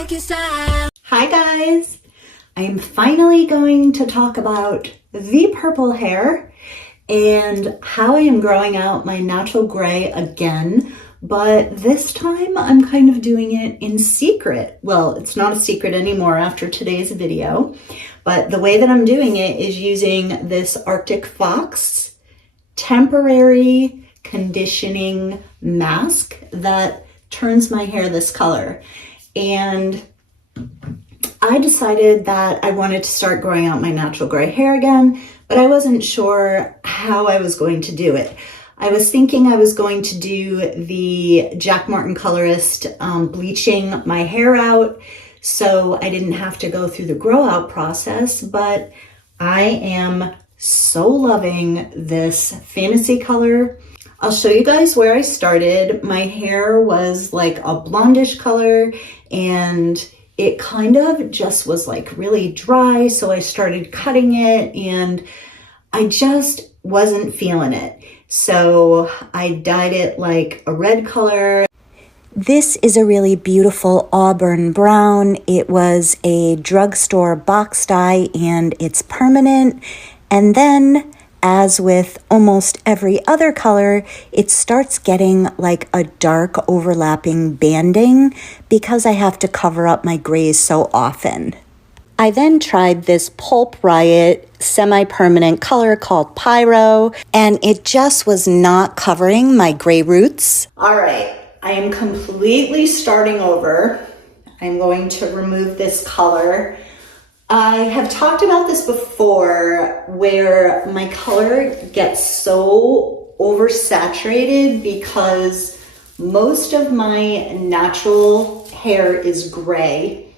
Hi guys! I am finally going to talk about the purple hair and how I am growing out my natural gray again, but this time I'm kind of doing it in secret. Well, it's not a secret anymore after today's video, but the way that I'm doing it is using this Arctic Fox temporary conditioning mask that turns my hair this color. And I decided that I wanted to start growing out my natural gray hair again, but I wasn't sure how I was going to do it. I was thinking I was going to do the Jack Martin Colorist bleaching my hair out so I didn't have to go through the grow out process, but I am so loving this fantasy color. I'll show you guys where I started. My hair was like a blondish color and it kind of just was like really dry. So I started cutting it and I just wasn't feeling it. So I dyed it like a red color. This is a really beautiful auburn brown. It was a drugstore box dye and it's permanent. And then, as with almost every other color, it starts getting like a dark overlapping banding because I have to cover up my grays so often. I then tried this Pulp Riot semi-permanent color called Pyro, and it just was not covering my gray roots. All right, I am completely starting over. I'm going to remove this color. I have talked about this before where my color gets so oversaturated because most of my natural hair is gray.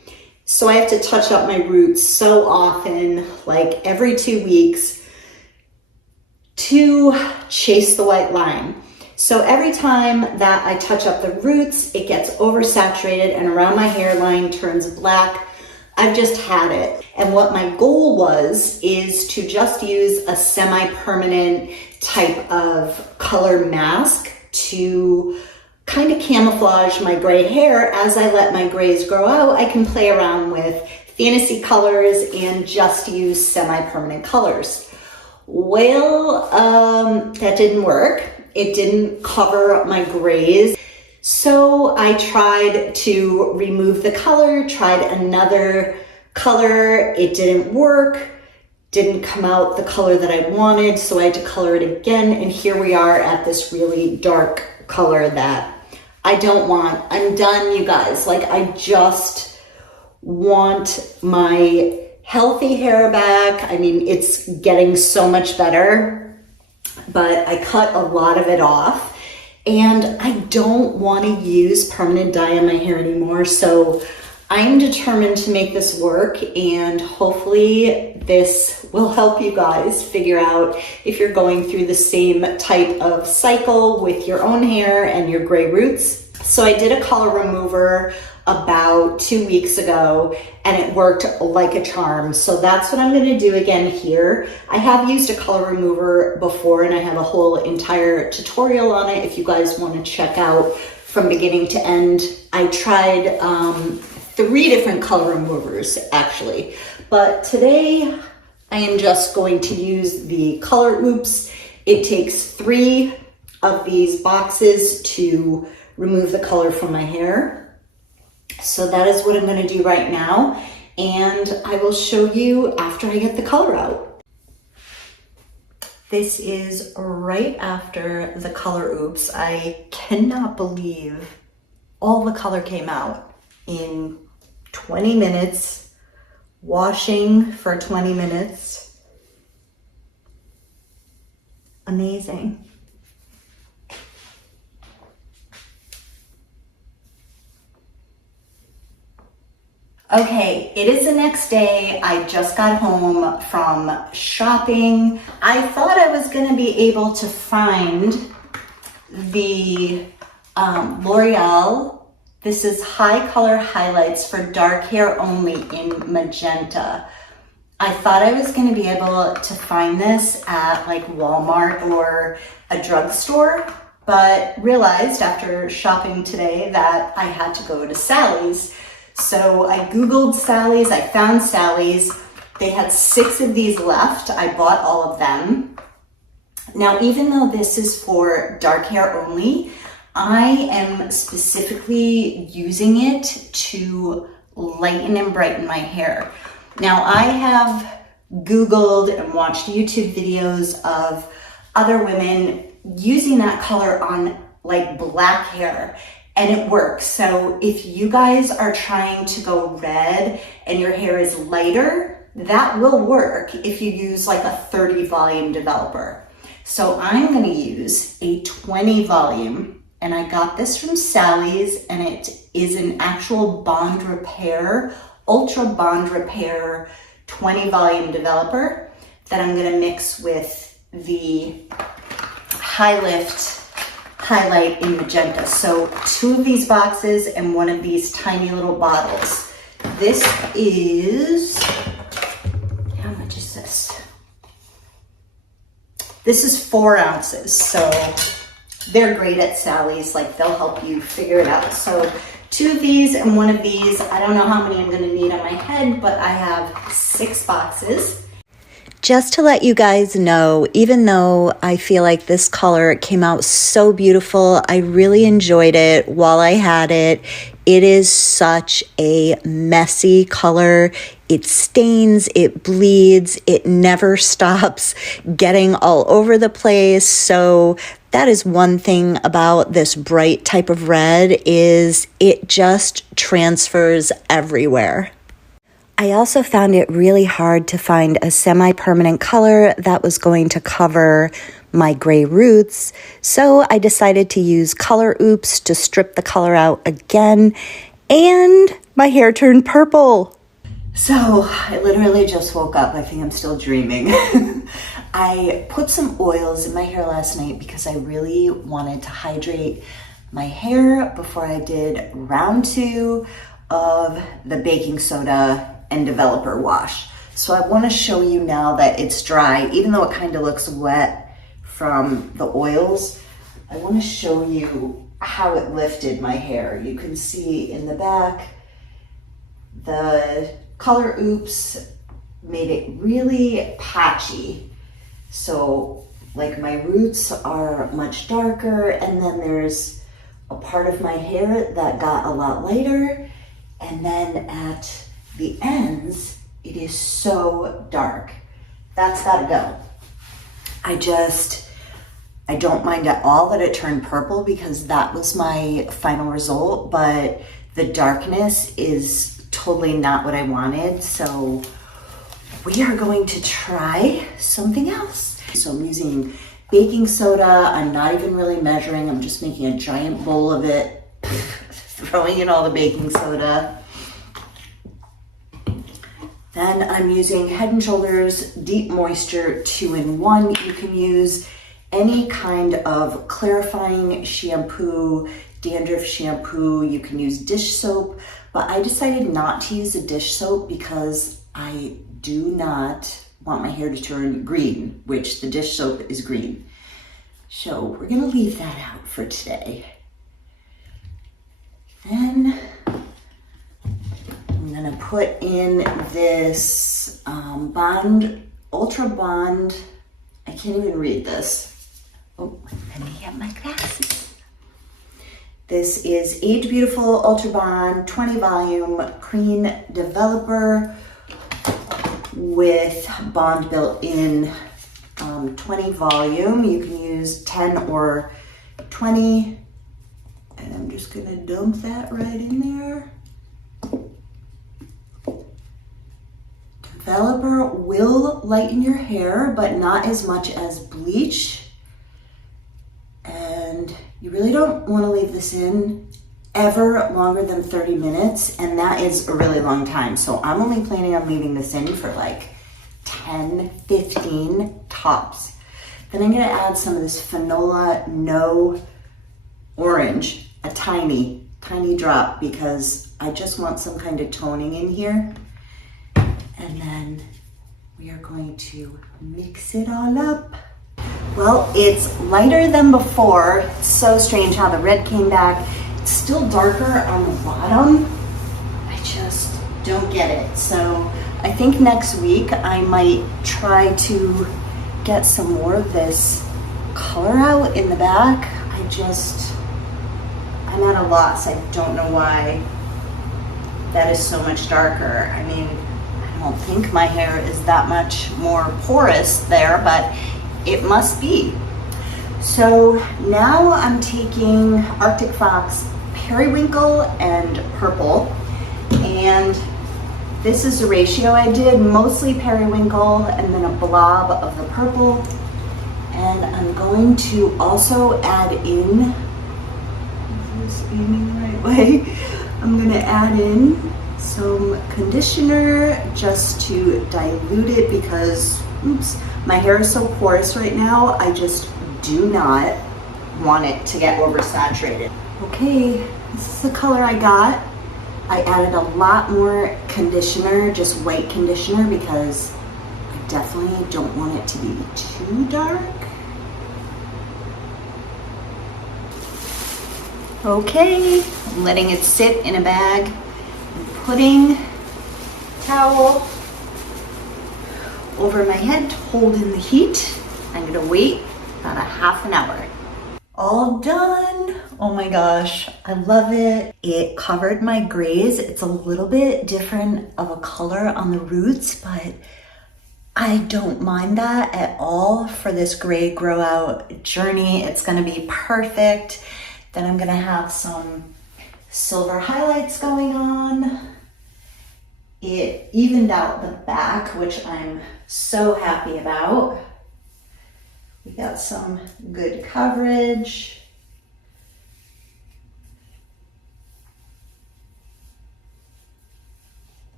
So I have to touch up my roots so often, like every 2 weeks, to chase the white line. So every time that I touch up the roots, it gets oversaturated and around my hairline turns black. I've just had it. And what my goal was is to just use a semi-permanent type of color mask to kind of camouflage my gray hair. As I let my grays grow out, I can play around with fantasy colors and just use semi-permanent colors. Well, that didn't work. It didn't cover my grays. So I tried to remove the color, tried another color. It didn't work, didn't come out the color that I wanted. So I had to color it again. And here we are at this really dark color that I don't want. I'm done, you guys. Like, I just want my healthy hair back. I mean, it's getting so much better, but I cut a lot of it off. And I don't want to use permanent dye in my hair anymore. So I'm determined to make this work, and hopefully this will help you guys figure out if you're going through the same type of cycle with your own hair and your gray roots. So I did a color remover about 2 weeks ago and it worked like a charm. So that's what I'm going to do again here. I have used a color remover before and I have a whole entire tutorial on it if you guys want to check out from beginning to end. I tried 3 different color removers actually, but today I am just going to use the Color Oops. It takes 3 of these boxes to remove the color from my hair. So that is what I'm going to do right now, and I will show you after I get the color out. This is right after the Color Oops. I cannot believe all the color came out in 20 minutes, washing for 20 minutes. Amazing. Okay, it is the next day. I just got home from shopping. I thought I was gonna be able to find the L'Oreal. This is High Color Highlights for dark hair only in magenta. I thought I was gonna be able to find this at like Walmart or a drugstore, but realized after shopping today that I had to go to Sally's. So I Googled Sally's, I found Sally's. They had 6 of these left. I bought all of them. Now, even though this is for dark hair only, I am specifically using it to lighten and brighten my hair. Now, I have Googled and watched YouTube videos of other women using that color on like black hair, and it works. So if you guys are trying to go red and your hair is lighter, that will work if you use like a 30 volume developer. So I'm going to use a 20 volume, and I got this from Sally's, and it is an actual Bond Repair, Ultra Bond Repair 20 volume developer that I'm going to mix with the High Lift Highlight in Magenta. So 2 of these boxes and 1 of these tiny little bottles. This is, how much is this? This is 4 ounces. So they're great at Sally's, like they'll help you figure it out. So 2 of these and 1 of these. I don't know how many I'm gonna need on my head, but I have 6 boxes. Just to let you guys know, even though I feel like this color came out so beautiful, I really enjoyed it while I had it. It is such a messy color. It stains, it bleeds, it never stops getting all over the place. So that is one thing about this bright type of red, is it just transfers everywhere. I also found it really hard to find a semi-permanent color that was going to cover my gray roots, so I decided to use Color Oops to strip the color out again, and my hair turned purple. So I literally just woke up. I think I'm still dreaming. I put some oils in my hair last night because I really wanted to hydrate my hair before I did round 2 of the baking soda and developer wash. So I want to show you now that it's dry, even though it kind of looks wet from the oils. I want to show you how it lifted my hair. You can see in the back, the Color Oops made it really patchy. So like my roots are much darker, and then there's a part of my hair that got a lot lighter, and then at the ends, it is so dark. That's gotta go. I don't mind at all that it turned purple, because that was my final result, but the darkness is totally not what I wanted. So we are going to try something else. So I'm using baking soda. I'm not even really measuring. I'm just making a giant bowl of it, throwing in all the baking soda. Then I'm using Head & Shoulders Deep Moisture 2-in-1. You can use any kind of clarifying shampoo, dandruff shampoo. You can use dish soap, but I decided not to use a dish soap because I do not want my hair to turn green, which the dish soap is green. So we're gonna leave that out for today. Then I'm gonna put in this Ultra Bond. I can't even read this. Oh, let me get my glasses. This is Age Beautiful Ultra Bond 20 volume cream developer with Bond built in. 20 volume. You can use 10 or 20. And I'm just gonna dump that right in there. Developer will lighten your hair, but not as much as bleach. And you really don't want to leave this in ever longer than 30 minutes, and that is a really long time. So I'm only planning on leaving this in for like 10, 15 tops. Then I'm gonna add some of this Fanola No Orange, a tiny drop, because I just want some kind of toning in here. And then we are going to mix it all up. Well, it's lighter than before. It's so strange how the red came back. It's still darker on the bottom. I don't get it. So I think next week I might try to get some more of this color out in the back. I'm at a loss. I don't know why that is so much darker. I mean, I don't think my hair is that much more porous there, but it must be. So now I'm taking Arctic Fox Periwinkle and Purple, and this is the ratio I did, mostly periwinkle and then a blob of the purple. And I'm going to also add in, is this aiming the right way? I'm gonna add in some conditioner just to dilute it because, oops, my hair is so porous right now, I just do not want it to get oversaturated. Okay, this is the color I got. I added a lot more conditioner, just white conditioner, because I definitely don't want it to be too dark. Okay, I'm letting it sit in a bag and putting towel over my head to hold in the heat. I'm gonna wait about a half an hour. All done. Oh my gosh, I love it. It covered my grays. It's a little bit different of a color on the roots, but I don't mind that at all for this gray grow out journey. It's gonna be perfect. Then I'm gonna have some silver highlights going on. It evened out the back, which I'm so happy about. We got some good coverage.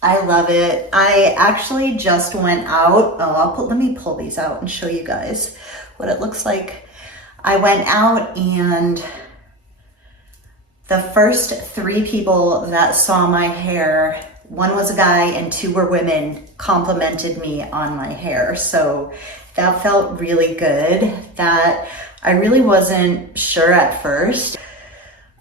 I love it. I actually just went out. Let me pull these out and show you guys what it looks like. I went out and the first 3 people that saw my hair, one was a guy and 2 were women, complimented me on my hair. So that felt really good. That I really wasn't sure at first.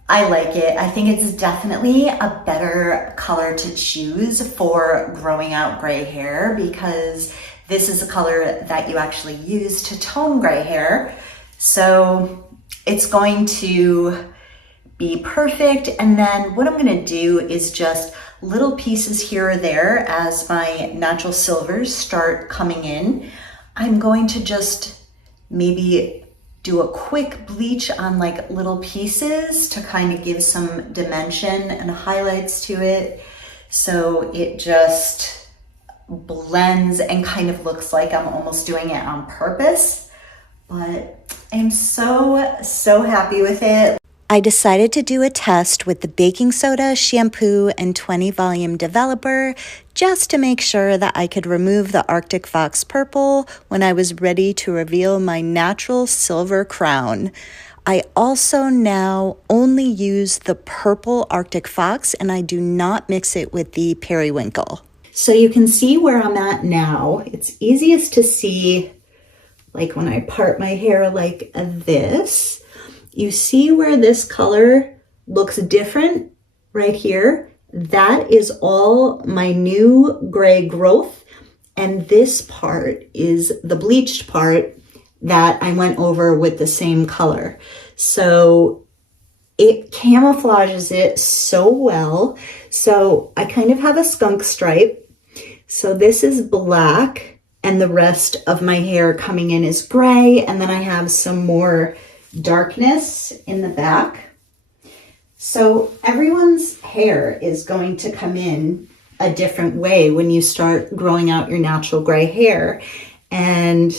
I like it. I think it's definitely a better color to choose for growing out gray hair because this is a color that you actually use to tone gray hair. So it's going to be perfect. And then what I'm gonna do is just little pieces here or there as my natural silvers start coming in. I'm going to just maybe do a quick bleach on like little pieces to kind of give some dimension and highlights to it. So it just blends and kind of looks like I'm almost doing it on purpose. But I'm so happy with it. I decided to do a test with the baking soda, shampoo, and 20 volume developer just to make sure that I could remove the Arctic Fox Purple when I was ready to reveal my natural silver crown. I also now only use the purple Arctic Fox and I do not mix it with the periwinkle. So you can see where I'm at now. It's easiest to see like when I part my hair like this. You see where this color looks different right here? That is all my new gray growth. And this part is the bleached part that I went over with the same color. So it camouflages it so well. So I kind of have a skunk stripe. So this is black and the rest of my hair coming in is gray. And then I have some more darkness in the back. So everyone's hair is going to come in a different way when you start growing out your natural gray hair. And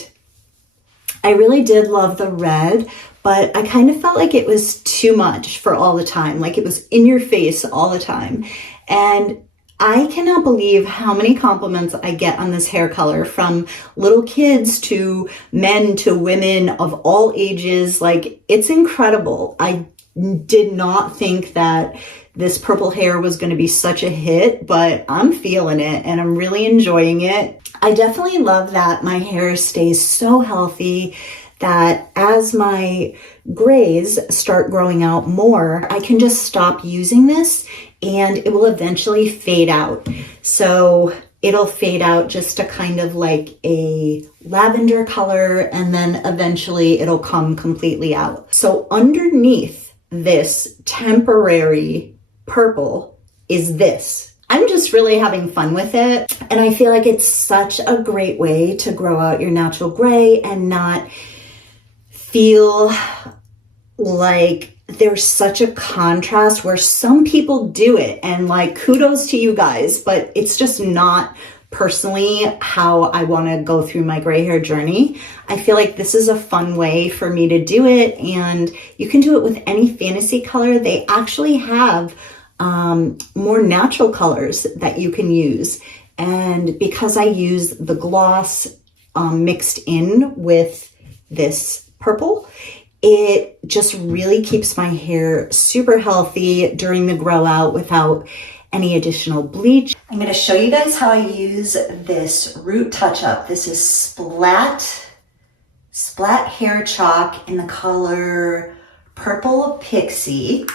I really did love the red, but I kind of felt like it was too much for all the time. Like it was in your face all the time. And I cannot believe how many compliments I get on this hair color from little kids to men to women of all ages. Like, it's incredible. I did not think that this purple hair was going to be such a hit, but I'm feeling it and I'm really enjoying it. I definitely love that my hair stays so healthy, that as my grays start growing out more, I can just stop using this and it will eventually fade out. So it'll fade out just to kind of like a lavender color, and then eventually it'll come completely out. So underneath this temporary purple is this. I'm just really having fun with it, and I feel like it's such a great way to grow out your natural gray and not feel like there's such a contrast, where some people do it, and like kudos to you guys, but it's just not personally how I want to go through my gray hair journey. I feel like this is a fun way for me to do it, and you can do it with any fantasy color. They actually have more natural colors that you can use, and because I use the gloss mixed in with this purple, it just really keeps my hair super healthy during the grow out without any additional bleach. I'm going to show you guys how I use this root touch up. This is Splat Hair Chalk in the color Purple Pixie.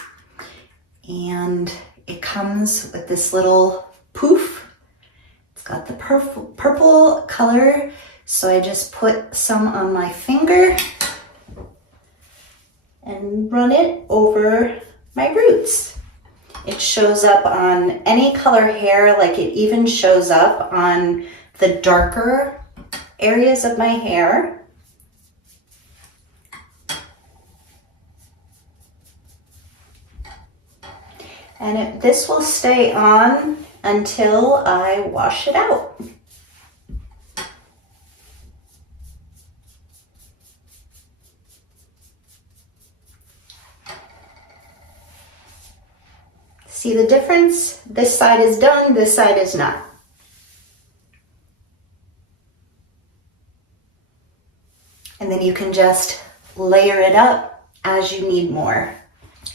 And it comes with this little poof. It's got the purple color. So I just put some on my finger and run it over my roots. It shows up on any color hair, like it even shows up on the darker areas of my hair. And this will stay on until I wash it out. See the difference? This side is done, this side is not. And then you can just layer it up as you need more.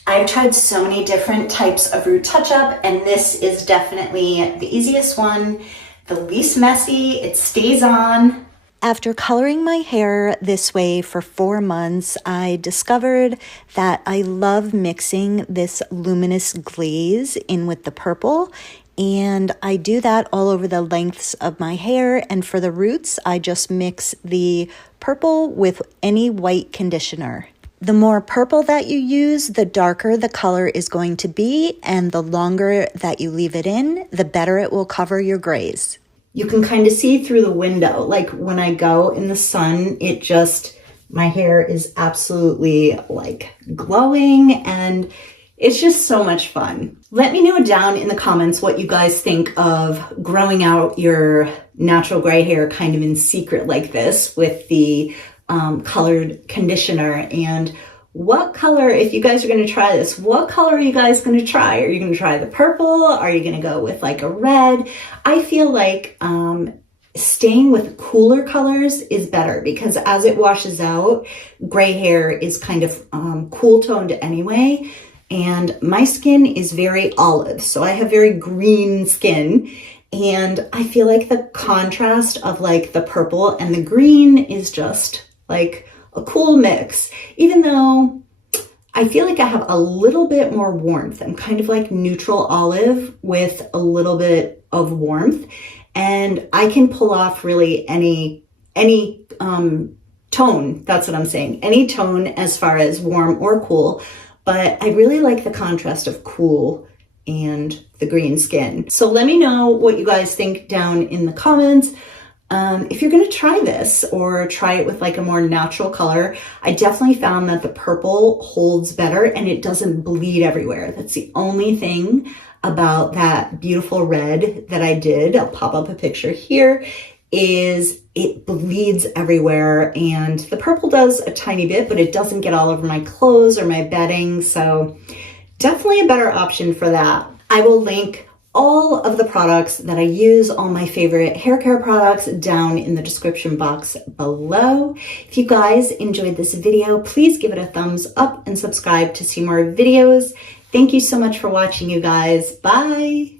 I've tried so many different types of root touch-up, and this is definitely the easiest one, the least messy, it stays on. After coloring my hair this way for 4 months, I discovered that I love mixing this luminous glaze in with the purple, and I do that all over the lengths of my hair. And for the roots, I just mix the purple with any white conditioner. The more purple that you use, the darker the color is going to be, and the longer that you leave it in, the better it will cover your grays. You can kind of see through the window. Like when I go in the sun, my hair is absolutely like glowing, and it's just so much fun. Let me know down in the comments what you guys think of growing out your natural gray hair kind of in secret like this with the colored conditioner. And what color, if you guys are going to try this, what color are you guys going to try? Are you going to try the purple? Are you going to go with like a red? I feel like staying with cooler colors is better, because as it washes out, gray hair is kind of cool toned anyway. And my skin is very olive, so I have very green skin. And I feel like the contrast of like the purple and the green is just like a cool mix, even though I feel like I have a little bit more warmth. I'm kind of like neutral olive with a little bit of warmth, and I can pull off really any tone. That's what I'm saying. Any tone as far as warm or cool, but I really like the contrast of cool and the green skin. So let me know what you guys think down in the comments. If you're going to try this or try it with like a more natural color, I definitely found that the purple holds better and it doesn't bleed everywhere. That's the only thing about that beautiful red that I did. I'll pop up a picture here, is it bleeds everywhere, and the purple does a tiny bit, but it doesn't get all over my clothes or my bedding. So definitely a better option for that. I will link all of the products that I use, all my favorite hair care products, down in the description box below. If you guys enjoyed this video, please give it a thumbs up and subscribe to see more videos. Thank you so much for watching, you guys. Bye.